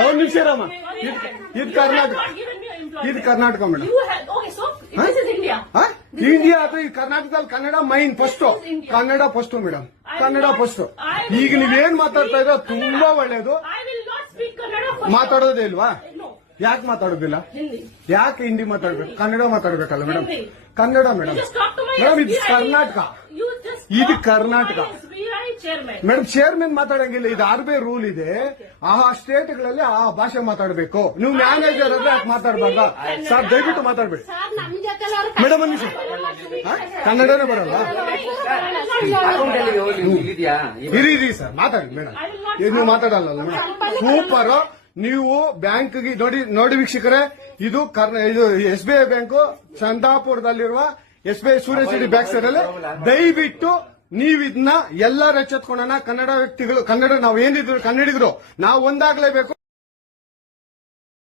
ಒಂದು ನಿಮಿಷ ರಾಮ, ಇದು ಕರ್ನಾಟಕ, ಇದು ಕರ್ನಾಟಕ ಮೇಡಮ್. ಇಂಡಿಯಾ ಅಥವಾ ಈ ಕರ್ನಾಟಕದಲ್ಲಿ Kannada main first, Kannada first madam, Kannada first. ಈಗ ನೀವೇನ್ ಮಾತಾಡ್ತಾ ಇರೋ ತುಂಬಾ ಒಳ್ಳೇದು. ಮಾತಾಡೋದೇ ಇಲ್ವಾ? ಯಾಕೆ ಮಾತಾಡೋದಿಲ್ಲ? ಯಾಕೆ ಹಿಂದಿ ಮಾತಾಡ್ಬೇಕು? ಕನ್ನಡ ಮಾತಾಡ್ಬೇಕಲ್ಲ ಮೇಡಮ್? ಕನ್ನಡ ಮೇಡಮ್. ಮೇಡಮ್ ಇದು ಕರ್ನಾಟಕ, ಇದು ಕರ್ನಾಟಕ ಮೇಡಮ್. ಚೇರ್ಮನ್ ಮಾತಾಡಂಗಿಲ್ಲ, ಇದು RBI ರೂಲ್ ಇದೆ. ಆ ಸ್ಟೇಟ್ಗಳಲ್ಲಿ ಆ ಭಾಷೆ ಮಾತಾಡಬೇಕು. ನೀವು ಮ್ಯಾನೇಜರ್ ಅಂದ್ರೆ ಯಾಕೆ ಮಾತಾಡಬಾರ್ದ? ಸರ್ ದಯವಿಟ್ಟು ಮಾತಾಡ್ಬೇಡಿ ಮೇಡಮ್. ಒಂದು ನಿಮಿಷ, ಕನ್ನಡನೇ ಬರಲ್ಲ? ಇರಿ ಸರ್, ಮಾತಾಡಿ ಮೇಡಮ್. ನೀವು ಮಾತಾಡಲ್ಲ ಮೇಡಮ್? ಸೂಪರ್. ನೀವು ಬ್ಯಾಂಕ್ಗೆ ನೋಡಿ ವೀಕ್ಷಕರೇ, ಇದು SBI ಬ್ಯಾಂಕು ಚಂದಾಪುರದಲ್ಲಿರುವ SBI ಸೂರ್ಯ ಸಿಟಿ ಬ್ಯಾಕ್ ಸೈಡ್ ಅಲ್ಲಿ. ದಯವಿಟ್ಟು ನೀವು ಇದನ್ನ ಎಲ್ಲರೂ ಎಚ್ಚೆತ್ಕೊಳ್ಳೋಣ. ಕನ್ನಡ ವ್ಯಕ್ತಿಗಳು, ಕನ್ನಡ ನಾವು ಏನಿದ್ರು ಕನ್ನಡಿಗರು, ನಾವು ಒಂದಾಗಲೇಬೇಕು.